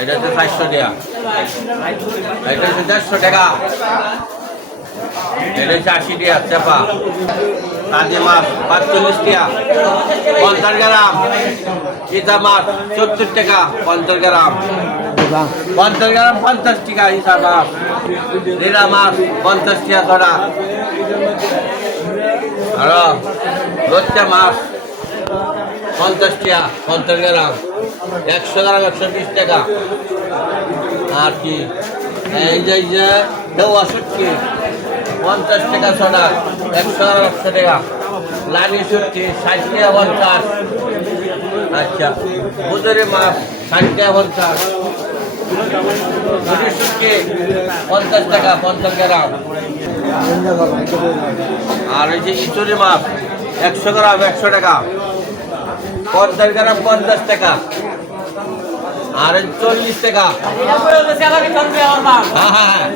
এটা হচ্ছে 400 টাকা, এটা হচ্ছে 150 টাকা, এটা হচ্ছে 80 টাকা চাপা। কাজী মাছ 45 টাকা 50 গ্রাম, চিতা মাছ 70 টাকা 50 গ্রাম, 50 গ্রাম 50 টাকা হিসাব মাছ। রেলা মাছ 50 টাকা ধরা। আর রোচ্চা মাছ 50 টাকা 50 গ্রাম, 100 গ্রাম 120 টাকা। আর কি এই যে দেওয়া সুটকি 50 টাকা ছড়া, 100 গ্রাম 100 টাকা। লানি সুটকি 60 টাকা 50। আচ্ছা, বুজুরি মাছ 60 টাকা 50। বুড়ি সুটকি 50 টাকা 50 গ্রাম। আর এই যে ইচুরি মাছ 100 গ্রাম 100 টাকা, 50 গ্রাম 50 টাকা। আর 40 টাকা। হ্যাঁ হ্যাঁ হ্যাঁ।